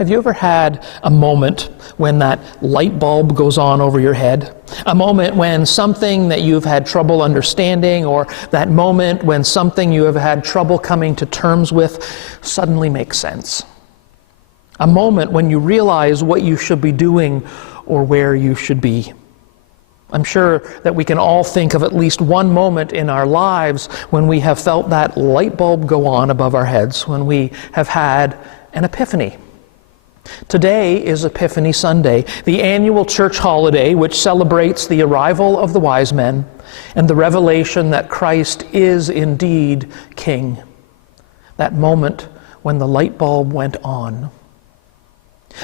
Have you ever had a moment when that light bulb goes on over your head? A moment when something that you've had trouble understanding, or that moment when something you have had trouble coming to terms with suddenly makes sense? A moment when you realize what you should be doing or where you should be. I'm sure that we can all think of at least one moment in our lives when we have felt that light bulb go on above our heads, when we have had an epiphany. Today is Epiphany Sunday, the annual church holiday which celebrates the arrival of the wise men and the revelation that Christ is indeed King. That moment when the light bulb went on.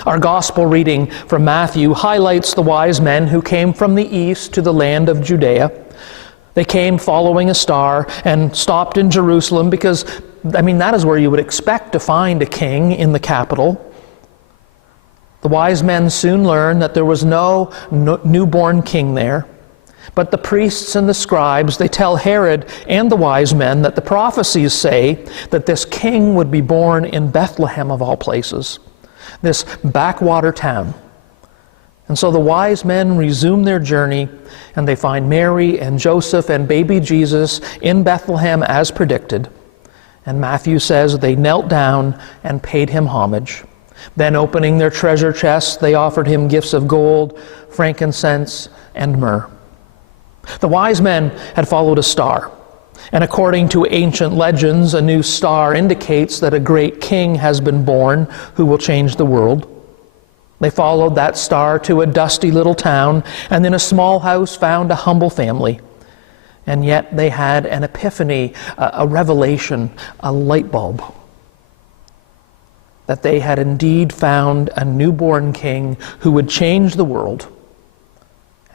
Our gospel reading from Matthew highlights the wise men who came from the east to the land of Judea. They came following a star and stopped in Jerusalem because, that is where you would expect to find a king, in the capital. The wise men soon learned that there was no newborn king there. But the priests and the scribes, they tell Herod and the wise men that the prophecies say that this king would be born in Bethlehem of all places, this backwater town. And so the wise men resume their journey, and they find Mary and Joseph and baby Jesus in Bethlehem as predicted. And Matthew says they knelt down and paid him homage. Then, opening their treasure chests, they offered him gifts of gold, frankincense, and myrrh. The wise men had followed a star, and according to ancient legends, a new star indicates that a great king has been born who will change the world. They followed that star to a dusty little town, and in a small house found a humble family. And yet they had an epiphany, a revelation, a light bulb, that they had indeed found a newborn king who would change the world.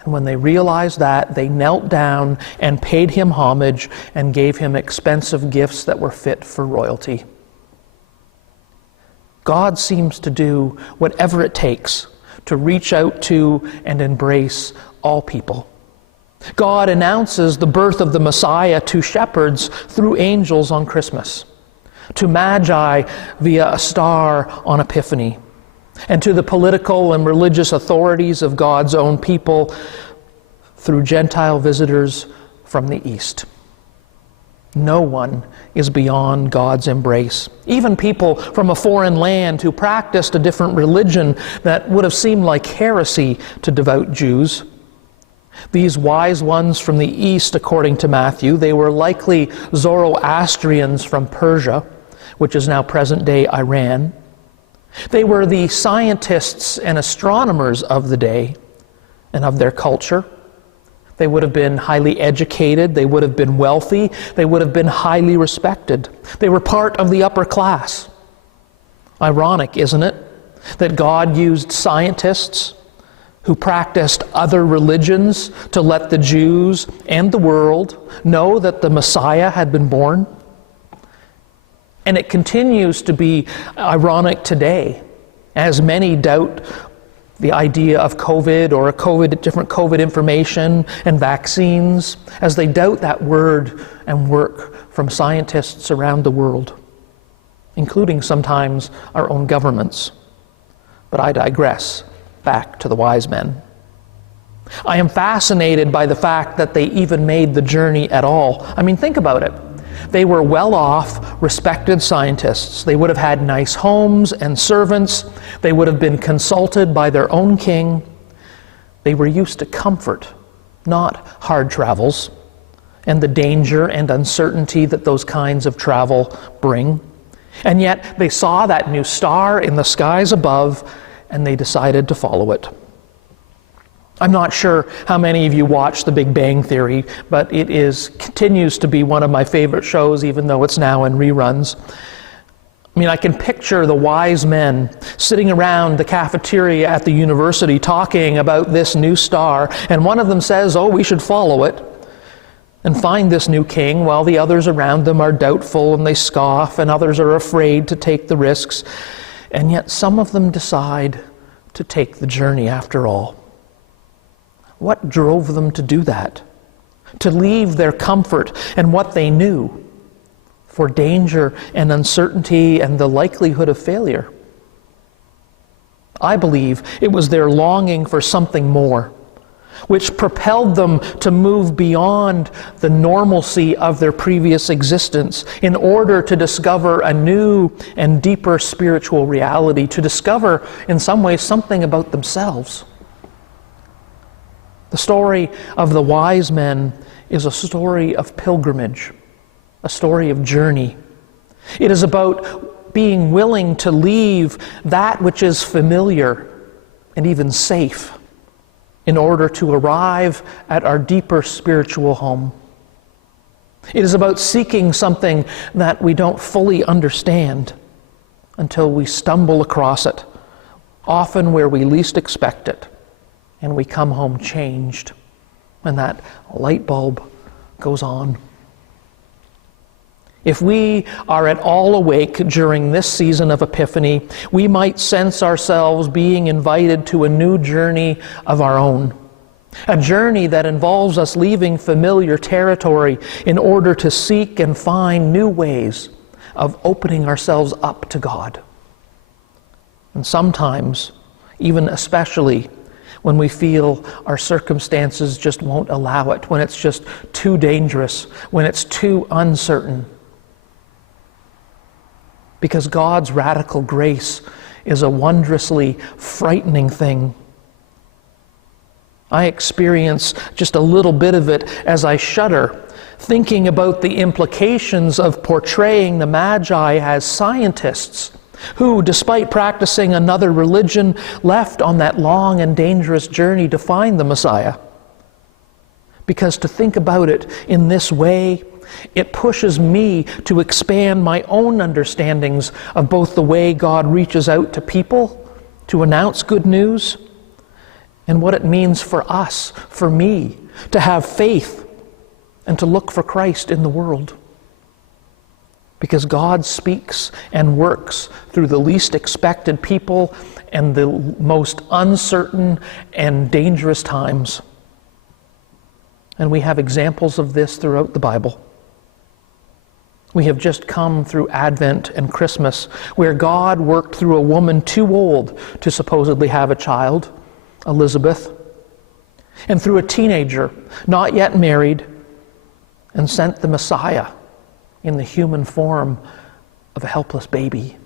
And when they realized that, they knelt down and paid him homage and gave him expensive gifts that were fit for royalty. God seems to do whatever it takes to reach out to and embrace all people. God announces the birth of the Messiah to shepherds through angels on Christmas, to Magi via a star on Epiphany, and to the political and religious authorities of God's own people through Gentile visitors from the East. No one is beyond God's embrace. Even people from a foreign land who practiced a different religion that would have seemed like heresy to devout Jews. These wise ones from the East, according to Matthew, they were likely Zoroastrians from Persia, which is now present-day Iran. They were the scientists and astronomers of the day and of their culture. They would have been highly educated, they would have been wealthy, they would have been highly respected. They were part of the upper class. Ironic, isn't it, that God used scientists who practiced other religions to let the Jews and the world know that the Messiah had been born? And it continues to be ironic today, as many doubt the idea of COVID or different COVID information and vaccines, as they doubt that word and work from scientists around the world, including sometimes our own governments. But I digress. Back to the wise men. I am fascinated by the fact that they even made the journey at all. Think about it. They were well-off, respected scientists. They would have had nice homes and servants. They would have been consulted by their own king. They were used to comfort, not hard travels, and the danger and uncertainty that those kinds of travel bring. And yet they saw that new star in the skies above, and they decided to follow it. I'm not sure how many of you watch The Big Bang Theory, but it continues to be one of my favorite shows, even though it's now in reruns. I can picture the wise men sitting around the cafeteria at the university talking about this new star, and one of them says, we should follow it and find this new king, while the others around them are doubtful and they scoff, and others are afraid to take the risks. And yet some of them decide to take the journey after all. What drove them to do that? To leave their comfort and what they knew for danger and uncertainty and the likelihood of failure? I believe it was their longing for something more, which propelled them to move beyond the normalcy of their previous existence in order to discover a new and deeper spiritual reality, to discover, in some ways, something about themselves. The story of the wise men is a story of pilgrimage, a story of journey. It is about being willing to leave that which is familiar and even safe in order to arrive at our deeper spiritual home. It is about seeking something that we don't fully understand until we stumble across it, often where we least expect it, and we come home changed, and that light bulb goes on. If we are at all awake during this season of Epiphany, we might sense ourselves being invited to a new journey of our own. A journey that involves us leaving familiar territory in order to seek and find new ways of opening ourselves up to God. And sometimes, even especially, when we feel our circumstances just won't allow it, when it's just too dangerous, when it's too uncertain. Because God's radical grace is a wondrously frightening thing. I experience just a little bit of it as I shudder, thinking about the implications of portraying the Magi as scientists who, despite practicing another religion, left on that long and dangerous journey to find the Messiah. Because to think about it in this way, it pushes me to expand my own understandings of both the way God reaches out to people to announce good news and what it means for us, for me, to have faith and to look for Christ in the world. Because God speaks and works through the least expected people and the most uncertain and dangerous times. And we have examples of this throughout the Bible. We have just come through Advent and Christmas, where God worked through a woman too old to supposedly have a child, Elizabeth, and through a teenager not yet married, and sent the Messiah in the human form of a helpless baby.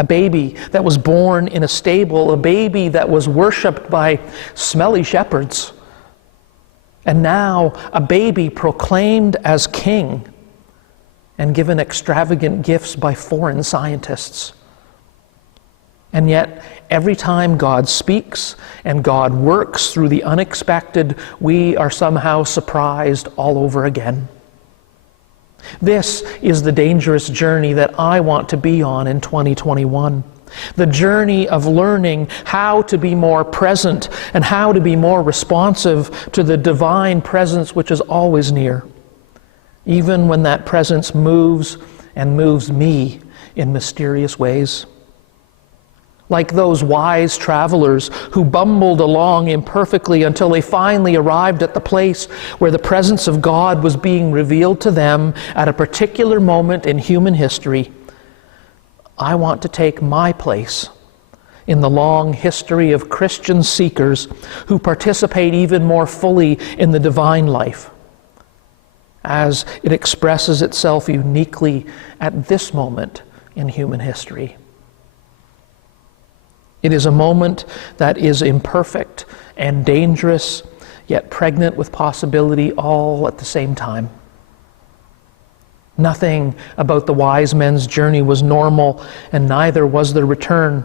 A baby that was born in a stable, a baby that was worshipped by smelly shepherds, and now a baby proclaimed as king and given extravagant gifts by foreign scientists. And yet, every time God speaks and God works through the unexpected, we are somehow surprised all over again. This is the dangerous journey that I want to be on in 2021. The journey of learning how to be more present and how to be more responsive to the divine presence which is always near, even when that presence moves and moves me in mysterious ways. Like those wise travelers who bumbled along imperfectly until they finally arrived at the place where the presence of God was being revealed to them at a particular moment in human history, I want to take my place in the long history of Christian seekers who participate even more fully in the divine life, as it expresses itself uniquely at this moment in human history. It is a moment that is imperfect and dangerous, yet pregnant with possibility all at the same time. Nothing about the wise men's journey was normal, and neither was their return.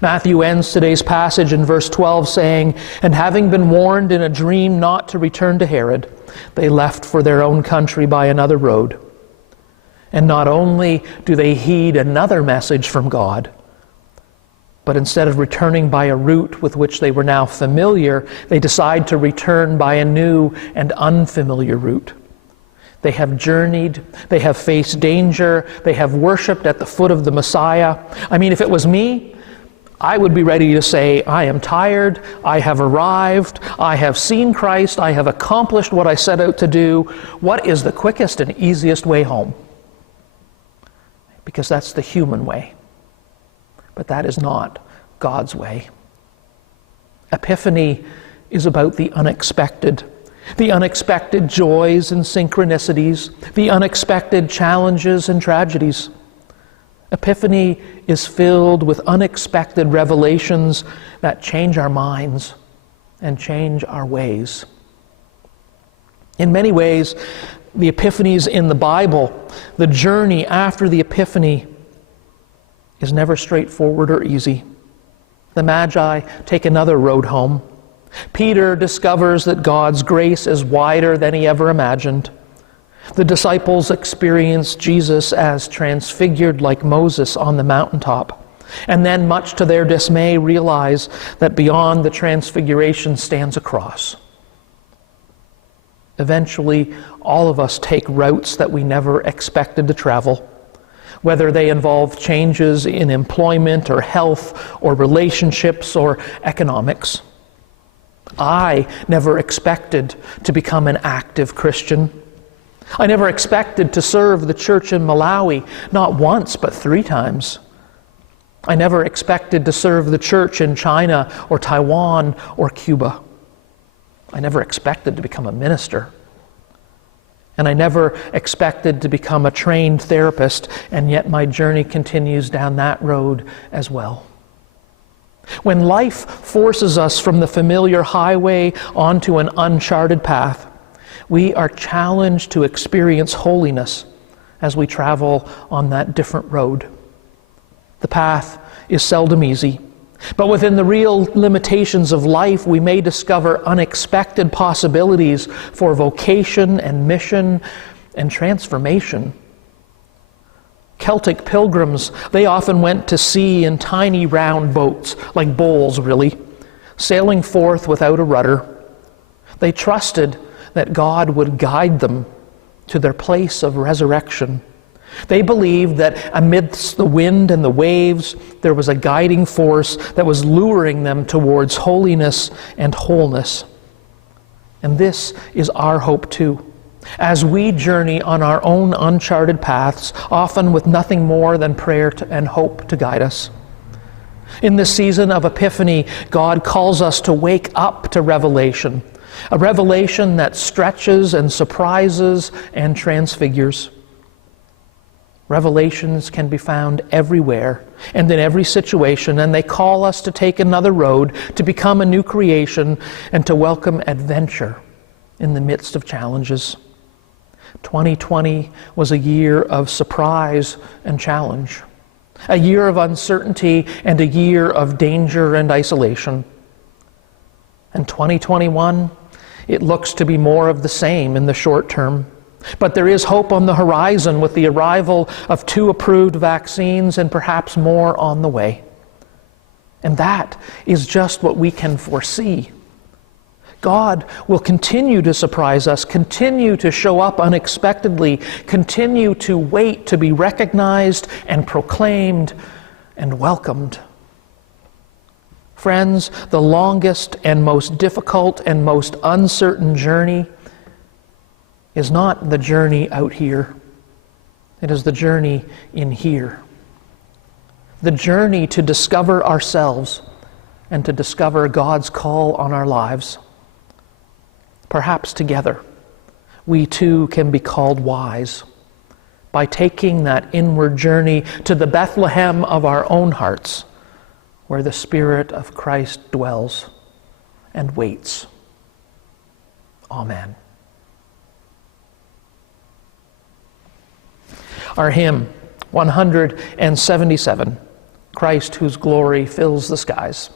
Matthew ends today's passage in verse 12 saying, "And having been warned in a dream not to return to Herod, they left for their own country by another road." And not only do they heed another message from God, but instead of returning by a route with which they were now familiar, they decide to return by a new and unfamiliar route. They have journeyed, they have faced danger, they have worshipped at the foot of the Messiah. I mean, if it was me, I would be ready to say, I am tired, I have arrived, I have seen Christ, I have accomplished what I set out to do. What is the quickest and easiest way home? Because that's the human way. But that is not God's way. Epiphany is about the unexpected joys and synchronicities, the unexpected challenges and tragedies. Epiphany is filled with unexpected revelations that change our minds and change our ways. In many ways, the epiphanies in the Bible, the journey after the epiphany, is never straightforward or easy. The Magi take another road home. Peter discovers that God's grace is wider than he ever imagined. The disciples experience Jesus as transfigured like Moses on the mountaintop, and then, much to their dismay, realize that beyond the transfiguration stands a cross. Eventually, all of us take routes that we never expected to travel, whether they involve changes in employment or health or relationships or economics. I never expected to become an active Christian. I never expected to serve the church in Malawi, not once, but 3 times. I never expected to serve the church in China or Taiwan or Cuba. I never expected to become a minister. And I never expected to become a trained therapist, and yet my journey continues down that road as well. When life forces us from the familiar highway onto an uncharted path, we are challenged to experience holiness as we travel on that different road. The path is seldom easy, but within the real limitations of life, we may discover unexpected possibilities for vocation and mission and transformation. Celtic pilgrims, they often went to sea in tiny round boats, like bowls really, sailing forth without a rudder. They trusted that God would guide them to their place of resurrection. They believed that amidst the wind and the waves, there was a guiding force that was luring them towards holiness and wholeness. And this is our hope too, as we journey on our own uncharted paths, often with nothing more than prayer and hope to guide us. In this season of Epiphany, God calls us to wake up to revelation, a revelation that stretches and surprises and transfigures. Revelations can be found everywhere and in every situation, and they call us to take another road, to become a new creation, and to welcome adventure in the midst of challenges. 2020 was a year of surprise and challenge, a year of uncertainty and a year of danger and isolation. And 2021, it looks to be more of the same in the short term. But there is hope on the horizon with the arrival of 2 approved vaccines and perhaps more on the way. And that is just what we can foresee. God will continue to surprise us, continue to show up unexpectedly, continue to wait to be recognized and proclaimed and welcomed. Friends, the longest and most difficult and most uncertain journey is not the journey out here. It is the journey in here. The journey to discover ourselves and to discover God's call on our lives. Perhaps together, we too can be called wise by taking that inward journey to the Bethlehem of our own hearts, where the Spirit of Christ dwells and waits. Amen. Our hymn, 177, Christ whose glory fills the skies.